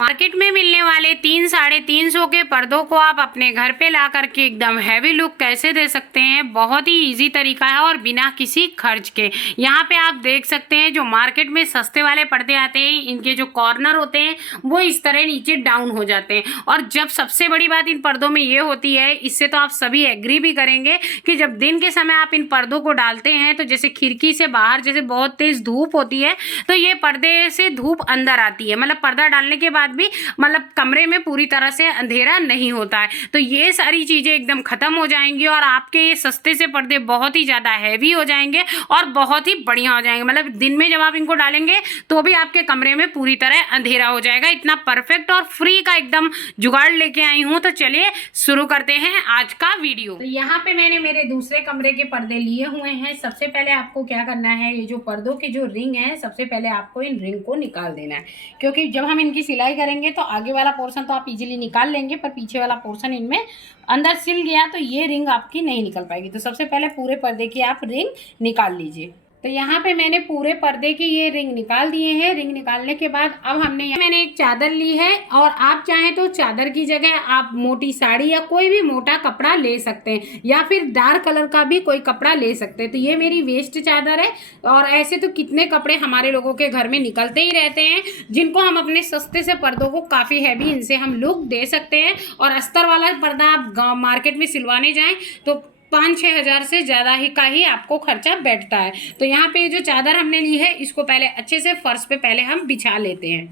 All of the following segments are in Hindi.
मार्केट में मिलने वाले 300-350 के पर्दों को आप अपने घर पे ला करके एकदम हैवी लुक कैसे दे सकते हैं। बहुत ही इजी तरीका है और बिना किसी खर्च के। यहाँ पे आप देख सकते हैं जो मार्केट में सस्ते वाले पर्दे आते हैं, इनके जो कॉर्नर होते हैं वो इस तरह नीचे डाउन हो जाते हैं। और जब सबसे बड़ी बात इन पर्दों में ये होती है, इससे तो आप सभी एग्री भी करेंगे कि जब दिन के समय आप इन पर्दों को डालते हैं तो जैसे खिड़की से बाहर जैसे बहुत तेज धूप होती है तो ये पर्दे से धूप अंदर आती है। मतलब पर्दा डालने के बाद भी मतलब कमरे में पूरी तरह से अंधेरा नहीं होता है। तो ये सारी चीजें एकदम खत्म हो जाएंगी और आपके ये सस्ते से पर्दे बहुत ही ज्यादा हैवी हो जाएंगे और बहुत ही बढ़िया हो जाएंगे। मतलब दिन में जब आप इनको डालेंगे तो भी आपके कमरे में पूरी तरह अंधेरा हो जाएगा। इतना परफेक्ट और फ्री का एकदम जुगाड़ लेके आई हूँ। तो चलिए शुरू करते हैं आज का वीडियो। तो यहाँ पे मैंने मेरे दूसरे कमरे के पर्दे लिए हुए हैं। सबसे पहले आपको क्या करना है, ये जो पर्दों के जो रिंग है, सबसे पहले आपको इन रिंग को निकाल देना है, क्योंकि जब हम इनकी सिलाई करेंगे तो आगे वाला पोर्शन तो आप इजीली निकाल लेंगे, पर पीछे वाला पोर्शन इनमें अंदर सिल गया तो ये रिंग आपकी नहीं निकल पाएगी। तो सबसे पहले पूरे पर्दे की आप रिंग निकाल लीजिए। तो यहाँ पे मैंने पूरे पर्दे की ये रिंग निकाल दिए हैं। रिंग निकालने के बाद अब मैंने एक चादर ली है और आप चाहें तो चादर की जगह आप मोटी साड़ी या कोई भी मोटा कपड़ा ले सकते हैं, या फिर डार्क कलर का भी कोई कपड़ा ले सकते हैं। तो ये मेरी वेस्ट चादर है। और ऐसे तो कितने कपड़े हमारे लोगों के घर में निकलते ही रहते हैं, जिनको हम अपने सस्ते से पर्दों को काफ़ी हैवी इनसे हम लुक दे सकते हैं। और अस्तर वाला पर्दा आप मार्केट में सिलवाने जाएँ तो 5-6 हज़ार से ज़्यादा ही आपको खर्चा बैठता है। तो यहाँ पे जो चादर हमने ली है, इसको पहले अच्छे से फर्श पे पहले हम बिछा लेते हैं।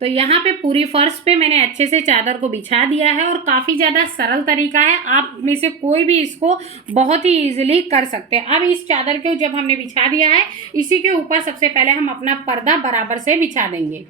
तो यहाँ पे पूरी फर्श पे मैंने अच्छे से चादर को बिछा दिया है और काफ़ी ज़्यादा सरल तरीका है। आप में से कोई भी इसको बहुत ही इजीली कर सकते हैं। अब इस चादर को जब हमने बिछा दिया है, इसी के ऊपर सबसे पहले हम अपना पर्दा बराबर से बिछा देंगे।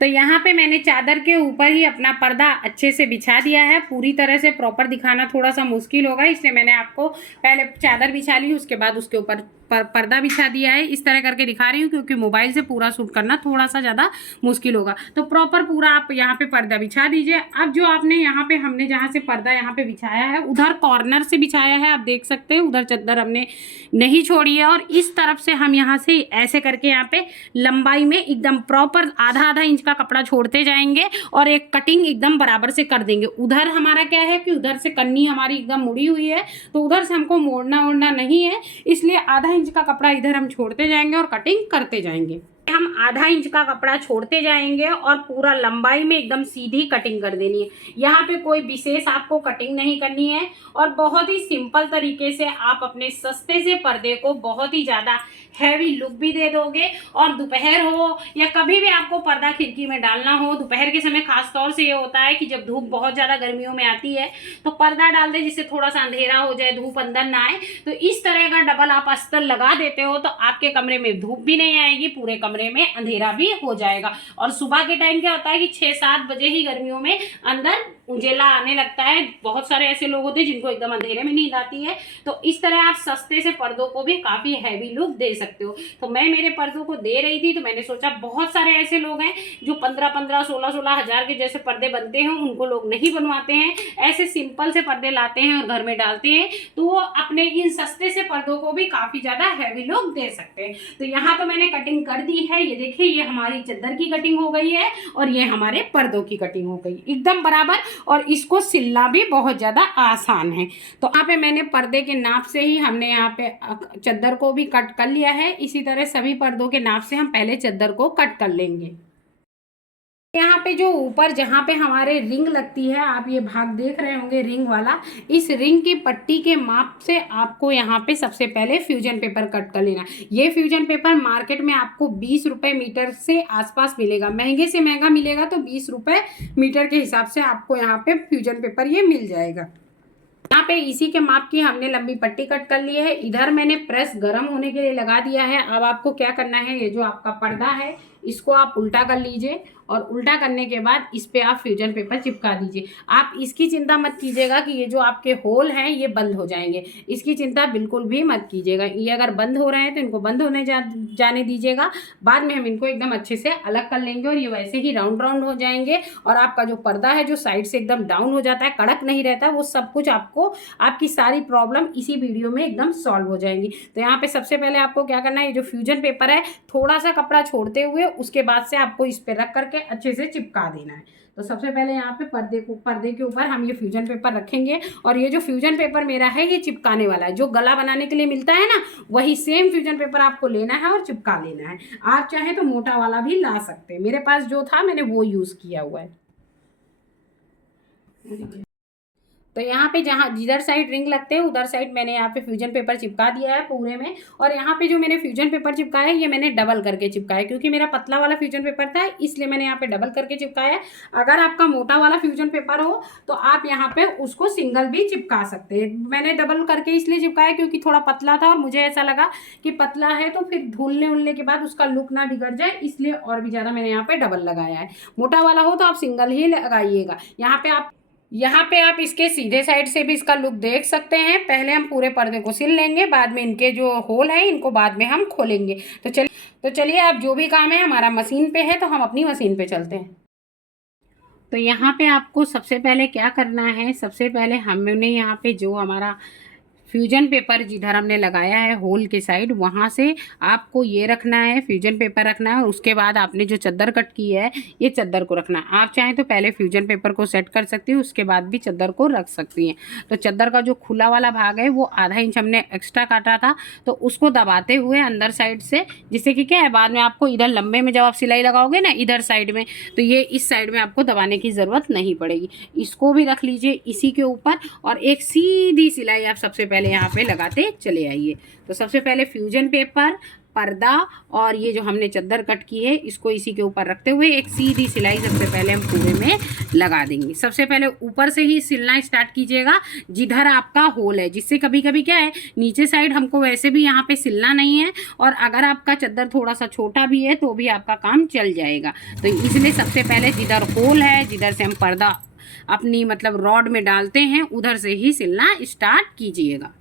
तो यहाँ पे मैंने चादर के ऊपर ही अपना पर्दा अच्छे से बिछा दिया है। पूरी तरह से प्रॉपर दिखाना थोड़ा सा मुश्किल होगा, इसलिए मैंने आपको पहले चादर बिछा ली, उसके बाद उसके ऊपर पर्दा बिछा दिया है। इस तरह करके दिखा रही हूँ क्योंकि मोबाइल से पूरा शूट करना थोड़ा सा ज़्यादा मुश्किल होगा। तो प्रॉपर पूरा आप यहाँ पे पर्दा बिछा दीजिए। अब जो आपने यहाँ पे हमने जहाँ से पर्दा यहाँ पे बिछाया है, उधर कॉर्नर से बिछाया है, आप देख सकते हैं। उधर चादर हमने नहीं छोड़ी है और इस तरफ से हम यहाँ से ऐसे करके यहाँ पे लंबाई में एकदम प्रॉपर आधा इंच का कपड़ा छोड़ते जाएंगे और एक कटिंग एकदम बराबर से कर देंगे। उधर हमारा क्या है कि उधर से कन्नी हमारी एकदम मुड़ी हुई है, तो उधर से हमको मोड़ना ओड़ना नहीं है, इसलिए आधा इंच का कपड़ा इधर हम छोड़ते जाएंगे और कटिंग करते जाएंगे। हम आधा इंच का कपड़ा छोड़ते जाएंगे और पूरा लंबाई में एकदम सीधी कटिंग कर देनी है। यहाँ पे कोई विशेष आपको कटिंग नहीं करनी है और बहुत ही सिंपल तरीके से आप अपने सस्ते से पर्दे को बहुत ही ज़्यादा हैवी लुक भी दे दोगे। और दोपहर हो या कभी भी आपको पर्दा खिड़की में डालना हो, दोपहर के समय खास तौर से ये होता है कि जब धूप बहुत ज़्यादा गर्मियों में आती है तो पर्दा डाल दे जिससे थोड़ा सा अंधेरा हो जाए, धूप अंदर ना आए। तो इस तरह का डबल आप अस्तर लगा देते हो तो आपके कमरे में धूप भी नहीं आएगी, पूरे कमरे में अंधेरा भी हो जाएगा। और सुबह के टाइम क्या होता है कि 6-7 बजे ही गर्मियों में अंदर उजेला आने लगता है। बहुत सारे ऐसे लोग होते हैं जिनको एकदम अंधेरे में नींद आती है। तो इस तरह आप सस्ते से पर्दों को भी काफ़ी हैवी लुक दे सकते हो। तो मैं मेरे पर्दों को दे रही थी तो मैंने सोचा बहुत सारे ऐसे लोग हैं जो 15-15, 16-16 हज़ार के जैसे पर्दे बनते हैं, उनको लोग नहीं बनवाते हैं। ऐसे सिंपल से पर्दे लाते हैं और घर में डालते हैं, तो वो अपने इन सस्ते से पर्दों को भी काफ़ी ज़्यादा हैवी लुक दे सकते हैं। तो यहाँ तो मैंने कटिंग कर दी है। ये देखिए, ये हमारी चादर की कटिंग हो गई है और ये हमारे पर्दों की कटिंग हो गई एकदम बराबर। और इसको सिलना भी बहुत ज़्यादा आसान है। तो यहाँ पे मैंने पर्दे के नाप से ही हमने यहाँ पे चादर को भी कट कर लिया है। इसी तरह सभी पर्दों के नाप से हम पहले चादर को कट कर लेंगे। यहाँ पे जो ऊपर जहाँ पे हमारे रिंग लगती है, आप ये भाग देख रहे होंगे रिंग वाला, इस रिंग की पट्टी के माप से आपको यहाँ पे सबसे पहले फ्यूजन पेपर कट कर लेना। ये फ्यूजन पेपर मार्केट में आपको 20 रुपये मीटर से आसपास मिलेगा। महंगे से महंगा मिलेगा तो 20 रुपये मीटर के हिसाब से आपको यहाँ पे फ्यूजन पेपर ये मिल जाएगा। यहाँ पे इसी के माप की हमने लंबी पट्टी कट कर ली है। इधर मैंने प्रेस गर्म होने के लिए लगा दिया है। अब आपको क्या करना है, ये जो आपका पर्दा है इसको आप उल्टा कर लीजिए और उल्टा करने के बाद इस पे आप फ्यूजन पेपर चिपका दीजिए। आप इसकी चिंता मत कीजिएगा कि ये जो आपके होल हैं ये बंद हो जाएंगे, इसकी चिंता बिल्कुल भी मत कीजिएगा। ये अगर बंद हो रहे हैं तो इनको बंद होने जाने दीजिएगा। बाद में हम इनको एकदम अच्छे से अलग कर लेंगे और ये वैसे ही राउंड राउंड हो जाएंगे। और आपका जो पर्दा है जो साइड से एकदम डाउन हो जाता है, कड़क नहीं रहता, वो सब कुछ आपको आपकी सारी प्रॉब्लम इसी वीडियो में एकदम सॉल्व हो जाएंगी। तो यहाँ पे सबसे पहले आपको क्या करना है, ये जो फ्यूजन पेपर है थोड़ा सा कपड़ा छोड़ते हुए उसके बाद से आपको इस पर रख करके करके अच्छे से चिपका देना है। तो सबसे पहले यहाँ पे पर्दे के ऊपर हम ये फ्यूजन पेपर रखेंगे और ये जो फ्यूजन पेपर मेरा है ये चिपकाने वाला है। जो गला बनाने के लिए मिलता है ना, वही सेम फ्यूजन पेपर आपको लेना है और चिपका लेना है। आप चाहे तो मोटा वाला भी ला सकते हैं, मेरे पास जो था मैंने वो यूज़ किया हुआ है। तो यहाँ पे जहाँ जिधर साइड रिंग लगते हैं उधर साइड मैंने यहाँ पे फ्यूजन पेपर चिपका दिया है पूरे में। और यहाँ पे जो मैंने फ्यूजन पेपर चिपकाया है ये मैंने डबल करके चिपकाया, क्योंकि मेरा पतला वाला फ्यूजन पेपर था इसलिए मैंने यहाँ पे डबल करके चिपकाया है। अगर आपका मोटा वाला फ्यूजन पेपर हो तो आप यहाँ पे उसको सिंगल भी चिपका सकते हैं। मैंने डबल करके इसलिए चिपकाया क्योंकि थोड़ा पतला था और मुझे ऐसा लगा कि पतला है तो फिर धुलने उलने के बाद उसका लुक ना बिगड़ जाए, इसलिए और भी ज़्यादा मैंने यहाँ पे डबल लगाया है। मोटा वाला हो तो आप सिंगल ही लगाइएगा। यहाँ पे आप इसके सीधे साइड से भी इसका लुक देख सकते हैं। पहले हम पूरे पर्दे को सिल लेंगे, बाद में इनके जो होल है इनको बाद में हम खोलेंगे। तो चलिए आप जो भी काम है हमारा मशीन पे है तो हम अपनी मशीन पे चलते हैं। तो यहाँ पे आपको सबसे पहले क्या करना है, सबसे पहले हमने यहाँ पे जो हमारा फ्यूजन पेपर जिधर हमने लगाया है होल के साइड, वहाँ से आपको ये रखना है, फ्यूजन पेपर रखना है। और उसके बाद आपने जो चद्दर कट की है ये चद्दर को रखना है। आप चाहें तो पहले फ्यूजन पेपर को सेट कर सकती हैं, उसके बाद भी चद्दर को रख सकती हैं। तो चद्दर का जो खुला वाला भाग है वो आधा इंच हमने एक्स्ट्रा काटा था, तो उसको दबाते हुए अंदर साइड से, जिससे कि क्या है बाद में आपको इधर लंबे में जब आप सिलाई लगाओगे ना इधर साइड में, तो ये इस साइड में आपको दबाने की ज़रूरत नहीं पड़ेगी। इसको भी रख लीजिए इसी के ऊपर और एक सीधी सिलाई आप सबसे पहले यहाँ पे लगाते चले आइए। तो सबसे पहले फ्यूजन पेपर, पर्दा और ये जो हमने चद्दर कट की है इसको इसी के ऊपर रखते हुए एक सीधी सिलाई सबसे पहले हम पूरे में लगा देंगे। सबसे पहले ऊपर से ही सिलना स्टार्ट कीजिएगा जिधर आपका होल है, जिससे कभी कभी क्या है नीचे साइड हमको वैसे भी यहाँ पे सिलना नहीं है और अगर आपका चद्दर थोड़ा सा छोटा भी है तो भी आपका काम चल जाएगा। तो इसलिए सबसे पहले जिधर होल है, जिधर से हम पर्दा अपनी मतलब रॉड में डालते हैं, उधर से ही सिलना स्टार्ट कीजिएगा।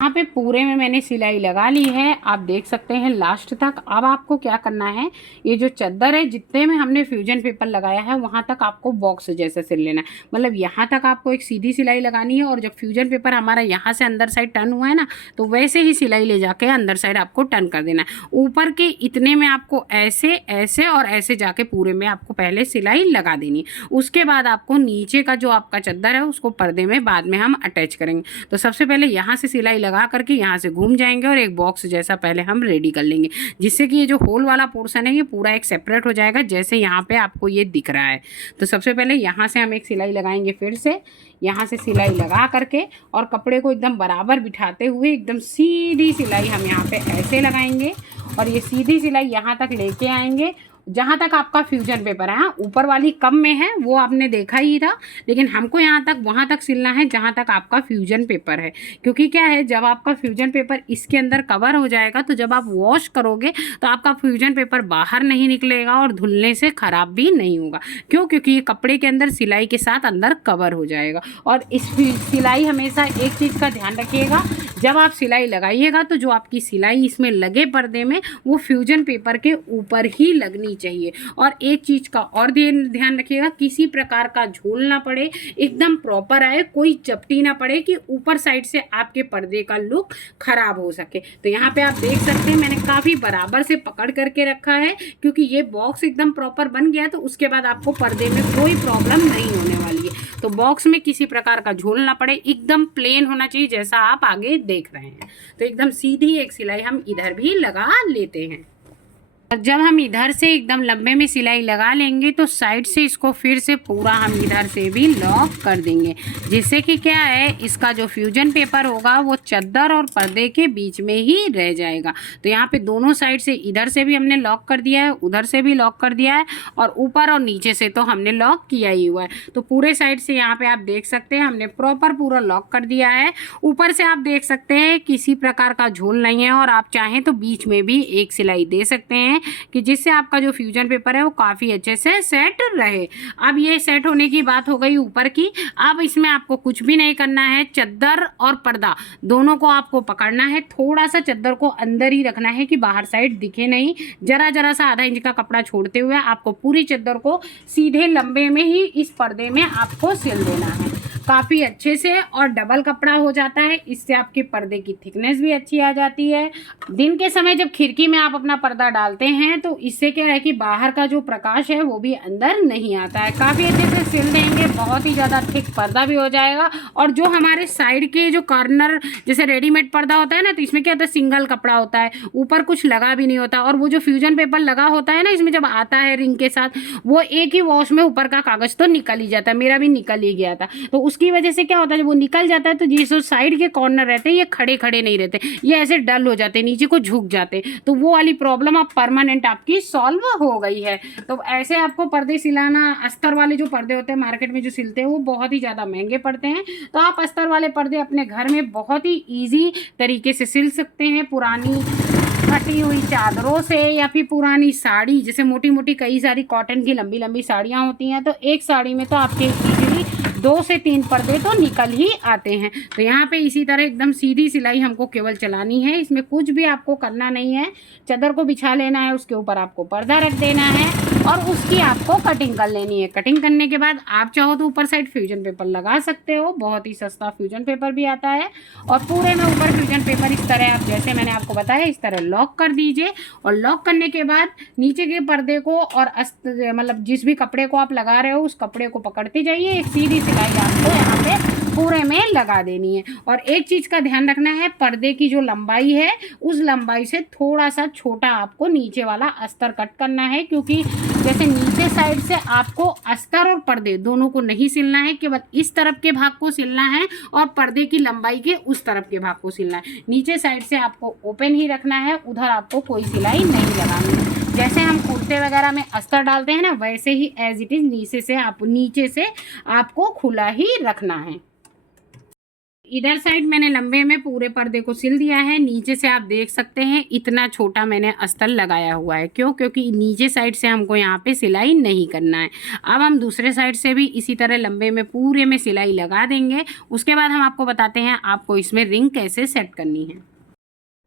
यहाँ पे पूरे में मैंने सिलाई लगा ली है, आप देख सकते हैं लास्ट तक। अब आपको क्या करना है, ये जो चद्दर है जितने में हमने फ्यूजन पेपर लगाया है वहाँ तक आपको बॉक्स जैसे सिल लेना है। मतलब यहाँ तक आपको एक सीधी सिलाई लगानी है और जब फ्यूजन पेपर हमारा यहाँ से अंदर साइड टर्न हुआ है ना, तो वैसे ही सिलाई ले जाके अंदर साइड आपको टर्न कर देना है। ऊपर के इतने में आपको ऐसे ऐसे और ऐसे जाके पूरे में आपको पहले सिलाई लगा देनी। उसके बाद आपको नीचे का जो आपका चद्दर है उसको पर्दे में बाद में हम अटैच करेंगे। तो सबसे पहले यहाँ से सिलाई लगा करके यहाँ से घूम जाएंगे और एक बॉक्स जैसा पहले हम रेडी कर लेंगे, जिससे कि ये जो होल वाला पोर्शन है ये पूरा एक सेपरेट हो जाएगा, जैसे यहाँ पे आपको ये दिख रहा है। तो सबसे पहले यहाँ से हम एक सिलाई लगाएंगे, फिर से यहाँ से सिलाई लगा करके और कपड़े को एकदम बराबर बिठाते हुए एकदम सीधी सिलाई हम यहाँ पे ऐसे लगाएंगे और ये सीधी सिलाई यहाँ तक लेके आएंगे जहाँ तक आपका फ्यूजन पेपर है। हाँ, ऊपर वाली कम में है वो आपने देखा ही था, लेकिन हमको यहाँ तक वहाँ तक सिलना है जहाँ तक आपका फ्यूजन पेपर है। क्योंकि क्या है, जब आपका फ्यूजन पेपर इसके अंदर कवर हो जाएगा तो जब आप वॉश करोगे तो आपका फ्यूजन पेपर बाहर नहीं निकलेगा और धुलने से ख़राब भी नहीं होगा। क्यों? क्योंकि ये कपड़े के अंदर सिलाई के साथ अंदर कवर हो जाएगा। और इस सिलाई हमेशा एक चीज़ का ध्यान रखिएगा, जब आप सिलाई लगाइएगा तो जो आपकी सिलाई इसमें लगे पर्दे में वो फ्यूजन पेपर के ऊपर ही लगनी चाहिए। और एक चीज का और ध्यान रखिएगा, किसी प्रकार का झोल ना पड़े, एकदम प्रॉपर आए, कोई चपटी ना पड़े कि ऊपर साइड से आपके पर्दे का लुक खराब हो सके। तो यहाँ पे आप देख सकते हैं मैंने काफी बराबर से पकड़ करके रखा है, क्योंकि ये बॉक्स एकदम प्रॉपर बन गया तो उसके बाद आपको पर्दे में कोई प्रॉब्लम नहीं होने वाली है। तो बॉक्स में किसी प्रकार का झोल ना पड़े, एकदम प्लेन होना चाहिए जैसा आप आगे देख रहे हैं। तो एकदम सीधी एक सिलाई हम इधर भी लगा लेते हैं। जब हम इधर से एकदम लंबे में सिलाई लगा लेंगे तो साइड से इसको फिर से पूरा हम इधर से भी लॉक कर देंगे, जिससे कि क्या है, इसका जो फ्यूजन पेपर होगा वो चद्दर और पर्दे के बीच में ही रह जाएगा। तो यहाँ पे दोनों साइड से, इधर से भी हमने लॉक कर दिया है, उधर से भी लॉक कर दिया है और ऊपर और नीचे से तो हमने लॉक किया ही हुआ है। तो पूरे साइड से यहाँ पे आप देख सकते हैं हमने प्रॉपर पूरा लॉक कर दिया है। ऊपर से आप देख सकते हैं किसी प्रकार का झोल नहीं है और आप चाहें तो बीच में भी एक सिलाई दे सकते हैं कि जिससे आपका जो फ्यूजन पेपर है वो काफ़ी अच्छे से सेट रहे। अब ये सेट होने की बात हो गई ऊपर की। अब इसमें आपको कुछ भी नहीं करना है, चद्दर और पर्दा दोनों को आपको पकड़ना है, थोड़ा सा चद्दर को अंदर ही रखना है कि बाहर साइड दिखे नहीं। जरा जरा सा आधा इंच का कपड़ा छोड़ते हुए आपको पूरी चद्दर को सीधे लंबे में ही इस पर्दे में आपको सिल देना है। काफ़ी अच्छे से और डबल कपड़ा हो जाता है। इससे आपके पर्दे की थिकनेस भी अच्छी आ जाती है। दिन के समय जब खिड़की में आप अपना पर्दा डालते हैं तो इससे क्या है कि बाहर का जो प्रकाश है वो भी अंदर नहीं आता है। काफ़ी अच्छे से सिल देंगे, बहुत ही ज़्यादा थिक पर्दा भी हो जाएगा। और जो हमारे साइड के जो कॉर्नर जैसे रेडीमेड पर्दा होता है ना, तो इसमें क्या होता है, सिंगल कपड़ा होता है, ऊपर कुछ लगा भी नहीं होता। और वो जो फ्यूजन पेपर लगा होता है ना, इसमें जब आता है रिंग के साथ, वो एक ही वॉश में ऊपर का कागज़ तो निकल ही जाता है। मेरा भी निकल ही गया था। तो उसकी वजह से क्या होता है, जब वो निकल जाता है तो जिस साइड के कॉर्नर रहते हैं ये खड़े खड़े नहीं रहते, ये ऐसे डल हो जाते हैं, नीचे को झुक जाते। तो वो वाली प्रॉब्लम अब परमानेंट आपकी सॉल्व हो गई है। तो ऐसे आपको पर्दे सिलाना, अस्तर वाले जो पर्दे होते हैं मार्केट में जो सिलते हैं वो बहुत ही ज़्यादा महंगे पड़ते हैं। तो आप अस्तर वाले पर्दे अपने घर में बहुत ही ईजी तरीके से सिल सकते हैं। पुरानी फटी हुई चादरों से या फिर पुरानी साड़ी, जैसे मोटी मोटी कई सारी कॉटन की लंबी लंबी साड़ियाँ होती हैं, तो एक साड़ी में तो आपके इजीली 2 से 3 पर्दे तो निकल ही आते हैं। तो यहाँ पे इसी तरह एकदम सीधी सिलाई हमको केवल चलानी है, इसमें कुछ भी आपको करना नहीं है। चादर को बिछा लेना है, उसके ऊपर आपको पर्दा रख देना है और उसकी आपको कटिंग कर लेनी है। कटिंग करने के बाद आप चाहो तो ऊपर साइड फ्यूजन पेपर लगा सकते हो, बहुत ही सस्ता फ्यूजन पेपर भी आता है। और पूरे में ऊपर फ्यूजन पेपर इस तरह आप जैसे मैंने आपको बताया इस तरह लॉक कर दीजिए। और लॉक करने के बाद नीचे के पर्दे को और मतलब जिस भी कपड़े को आप लगा रहे हो उस कपड़े को पकड़ते जाइए। एक सीधी सिलाई आपको यहाँ पे पूरे में लगा देनी है। और एक चीज़ का ध्यान रखना है, पर्दे की जो लंबाई है उस लंबाई से थोड़ा सा छोटा आपको नीचे वाला अस्तर कट करना है, क्योंकि जैसे नीचे साइड से आपको अस्तर और पर्दे दोनों को नहीं सिलना है, केवल इस तरफ के भाग को सिलना है और पर्दे की लंबाई के उस तरफ के भाग को सिलना है। नीचे साइड से आपको ओपन ही रखना है, उधर आपको कोई सिलाई नहीं लगानी है। जैसे हम कुर्ते वगैरह में अस्तर डालते हैं ना, वैसे ही एज इट इज़ नीचे से आपको खुला ही रखना है। इधर साइड मैंने लंबे में पूरे पर्दे को सिल दिया है। नीचे से आप देख सकते हैं इतना छोटा मैंने अस्तर लगाया हुआ है। क्यों? क्योंकि नीचे साइड से हमको यहाँ पे सिलाई नहीं करना है। अब हम दूसरे साइड से भी इसी तरह लंबे में पूरे में सिलाई लगा देंगे। उसके बाद हम आपको बताते हैं आपको इसमें रिंग कैसे सेट करनी है।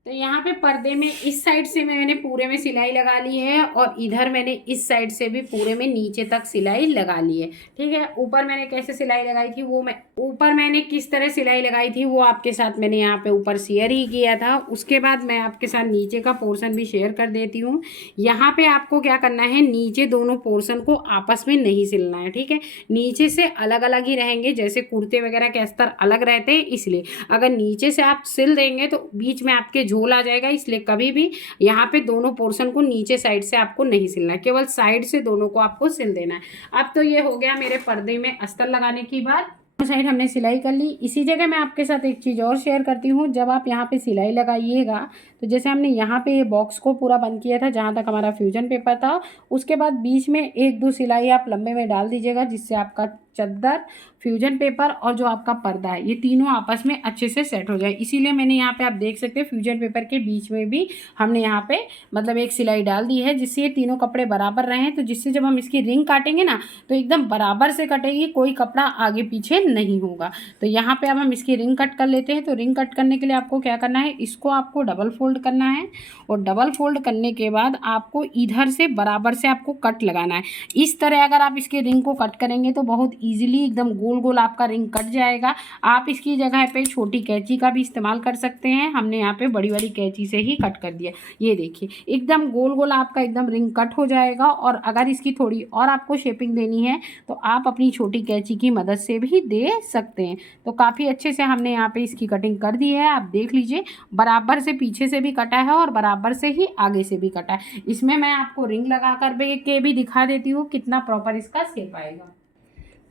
तो यहाँ पे पर्दे में इस साइड से मैंने पूरे में सिलाई लगा ली है और इधर मैंने इस साइड से भी पूरे में नीचे तक सिलाई लगा ली है। ठीक है, ऊपर मैंने कैसे सिलाई लगाई थी वो ऊपर मैंने किस तरह सिलाई लगाई थी वो आपके साथ मैंने यहाँ पे ऊपर शेयर ही किया था। उसके बाद मैं आपके साथ नीचे का पोर्शन भी शेयर कर देती हूँ। यहाँ पे आपको क्या करना है, नीचे दोनों पोर्शन को आपस में नहीं सिलना है। ठीक है, नीचे से अलग अलग ही रहेंगे, जैसे कुर्ते वगैरह के अस्तर अलग रहते हैं, इसलिए अगर नीचे से आप सिल देंगे तो बीच में आपके झोल आ जाएगा। इसलिए कभी भी यहाँ पे दोनों पोर्शन को नीचे साइड से आपको नहीं सिलना है, केवल साइड से दोनों को आपको सिल देना है। अब तो ये हो गया मेरे पर्दे में अस्तर लगाने की बात। साइड हमने सिलाई कर ली। इसी जगह मैं आपके साथ एक चीज़ और शेयर करती हूँ। जब आप यहाँ पे सिलाई लगाइएगा तो जैसे हमने यहाँ पे ये बॉक्स को पूरा बंद किया था जहाँ तक हमारा फ्यूजन पेपर था, उसके बाद बीच में 1-2 सिलाई आप लंबे में डाल दीजिएगा, जिससे आपका चद्दर, फ्यूजन पेपर और जो आपका पर्दा है ये तीनों आपस में अच्छे से सेट हो जाए। इसीलिए मैंने यहाँ पे आप देख सकते हैं फ्यूजन पेपर के बीच में भी हमने यहाँ पे मतलब एक सिलाई डाल दी है, जिससे ये तीनों कपड़े बराबर रहें। तो जिससे जब हम इसकी रिंग काटेंगे ना तो एकदम बराबर से कटेगी, कोई कपड़ा आगे पीछे नहीं होगा। तो यहाँ पे अब हम इसकी रिंग कट कर लेते हैं। तो रिंग कट करने के लिए आपको क्या करना है, इसको आपको डबल फोल्ड करना है और डबल फोल्ड करने के बाद आपको इधर से बराबर से आपको कट लगाना है। इस तरह अगर आप इसके रिंग को कट करेंगे तो बहुत ईजिली एकदम गोल गोल आपका रिंग कट जाएगा। आप इसकी जगह पे छोटी कैंची का भी इस्तेमाल कर सकते हैं। हमने यहाँ पे बड़ी वाली कैंची से ही कट कर दिया। ये देखिए एकदम गोल गोल आपका एकदम रिंग कट हो जाएगा। और अगर इसकी थोड़ी और आपको शेपिंग देनी है तो आप अपनी छोटी कैंची की मदद से भी दे सकते हैं। तो काफ़ी अच्छे से हमने यहाँ पे इसकी कटिंग कर दी है। आप देख लीजिए बराबर से पीछे से भी कटा है और बराबर से ही आगे से भी कटा है। इसमें मैं आपको रिंग लगा कर के भी दिखा देती हूँ कितना प्रॉपर इसका शेप आएगा।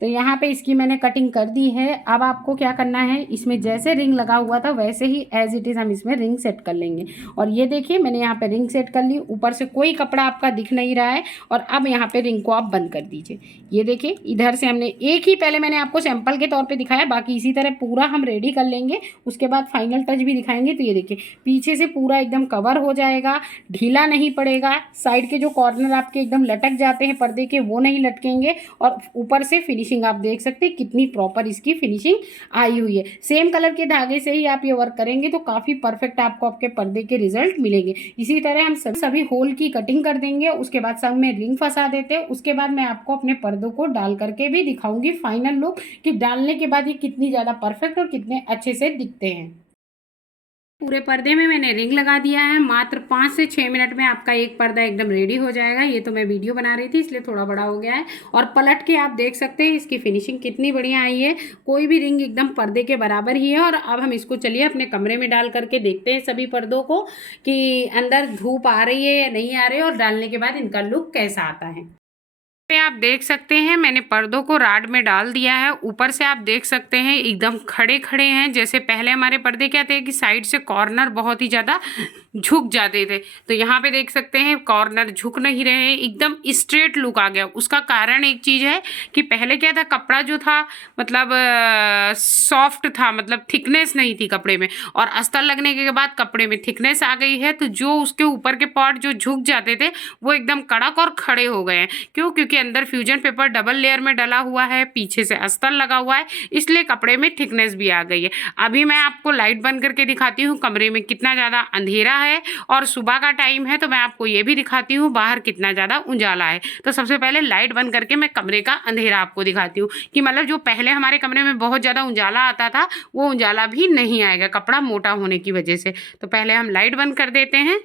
तो यहाँ पे इसकी मैंने कटिंग कर दी है। अब आपको क्या करना है, इसमें जैसे रिंग लगा हुआ था वैसे ही एज इट इज़ हम इसमें रिंग सेट कर लेंगे। और ये देखिए मैंने यहाँ पे रिंग सेट कर ली, ऊपर से कोई कपड़ा आपका दिख नहीं रहा है। और अब यहाँ पे रिंग को आप बंद कर दीजिए। ये देखिए इधर से हमने एक ही पहले मैंने आपको सैंपल के तौर पर दिखाया, बाकी इसी तरह पूरा हम रेडी कर लेंगे। उसके बाद फाइनल टच भी दिखाएंगे। तो ये देखिए पीछे से पूरा एकदम कवर हो जाएगा, ढीला नहीं पड़ेगा। साइड के जो कॉर्नर आपके एकदम लटक जाते हैं पर्दे के वो नहीं लटकेंगे और ऊपर से फिनिश फिनिशिंग आप देख सकते हैं कितनी प्रॉपर इसकी फिनिशिंग आई हुई है। सेम कलर के धागे से ही आप ये वर्क करेंगे तो काफ़ी परफेक्ट आपको आपके पर्दे के रिजल्ट मिलेंगे। इसी तरह हम सभी होल की कटिंग कर देंगे, उसके बाद सब में रिंग फंसा देते हैं। उसके बाद मैं आपको अपने पर्दों को डाल करके भी दिखाऊंगी फाइनल लुक कि डालने के बाद ये कितनी ज़्यादा परफेक्ट और कितने अच्छे से दिखते हैं। पूरे पर्दे में मैंने रिंग लगा दिया है। मात्र 5 से 6 मिनट में आपका एक पर्दा एकदम रेडी हो जाएगा। ये तो मैं वीडियो बना रही थी इसलिए थोड़ा बड़ा हो गया है। और पलट के आप देख सकते हैं इसकी फिनिशिंग कितनी बढ़िया आई है। कोई भी रिंग एकदम पर्दे के बराबर ही है। और अब हम इसको चलिए अपने कमरे में डाल करके देखते हैं सभी पर्दों को कि अंदर धूप आ रही है या नहीं आ रही है, और डालने के बाद इनका लुक कैसा आता है। पे आप देख सकते हैं मैंने पर्दों को राड में डाल दिया है। ऊपर से आप देख सकते हैं एकदम खड़े खड़े हैं। जैसे पहले हमारे पर्दे क्या थे कि साइड से कॉर्नर बहुत ही ज़्यादा झुक जाते थे, तो यहाँ पे देख सकते हैं कॉर्नर झुक नहीं रहे हैं, एकदम स्ट्रेट लुक आ गया। उसका कारण एक चीज़ है कि पहले क्या था, कपड़ा जो था मतलब सॉफ्ट था, मतलब थिकनेस नहीं थी कपड़े में, और अस्तर लगने के बाद कपड़े में थिकनेस आ गई है। तो जो उसके ऊपर के पार्ट जो झुक जाते थे वो एकदम कड़क और खड़े हो गए हैं। क्योंकि अंदर फ्यूजन पेपर डबल लेयर में डला हुआ है, पीछे से अस्तर लगा हुआ है, इसलिए कपड़े में थिकनेस भी आ गई है। अभी मैं आपको लाइट बंद करके दिखाती हूँ कमरे में कितना ज़्यादा अंधेरा है, और सुबह का टाइम है तो मैं आपको ये भी दिखाती हूँ बाहर कितना ज़्यादा उजाला है। तो सबसे पहले लाइट बंद करके मैं कमरे का अंधेरा आपको दिखाती हूँ कि मतलब जो पहले हमारे कमरे में बहुत ज़्यादा उजाला आता था वो उजाला भी नहीं आएगा कपड़ा मोटा होने की वजह से। तो पहले हम लाइट बंद कर देते हैं।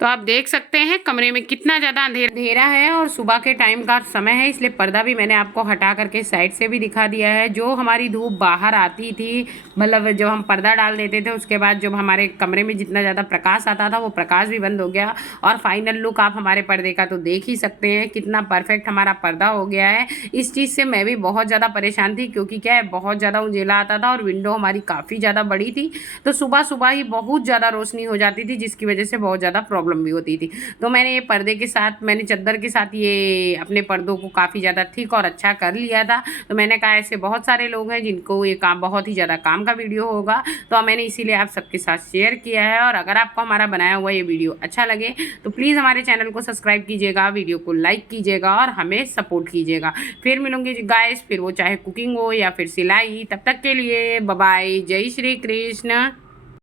तो आप देख सकते हैं कमरे में कितना ज़्यादा अंधेरा है, और सुबह के टाइम का समय है, इसलिए पर्दा भी मैंने आपको हटा करके साइड से भी दिखा दिया है। जो हमारी धूप बाहर आती थी, मतलब जब हम पर्दा डाल देते थे उसके बाद जब हमारे कमरे में जितना ज़्यादा प्रकाश आता था वो प्रकाश भी बंद हो गया। और फाइनल लुक आप हमारे पर्दे का तो देख ही सकते हैं कितना परफेक्ट हमारा पर्दा हो गया है। इस चीज़ से मैं भी बहुत ज़्यादा परेशान थी, क्योंकि क्या है बहुत ज़्यादा उजेला आता था और विंडो हमारी काफ़ी ज़्यादा बड़ी थी, तो सुबह सुबह ही बहुत ज़्यादा रोशनी हो जाती थी, जिसकी वजह से बहुत ज़्यादा प्रॉब्लम भी होती थी। तो मैंने ये पर्दे के साथ, मैंने चादर के साथ ये अपने पर्दों को काफ़ी ज़्यादा ठीक और अच्छा कर लिया था। तो मैंने कहा ऐसे बहुत सारे लोग हैं जिनको ये काम बहुत ही ज़्यादा काम का वीडियो होगा, तो मैंने इसीलिए आप सबके साथ शेयर किया है। और अगर आपको हमारा बनाया हुआ ये वीडियो अच्छा लगे तो प्लीज़ हमारे चैनल को सब्सक्राइब कीजिएगा, वीडियो को लाइक कीजिएगा और हमें सपोर्ट कीजिएगा। फिर मिलूंगी गाइस, फिर वो चाहे कुकिंग हो या फिर सिलाई। तब तक के लिए बाय बाय, जय श्री कृष्ण।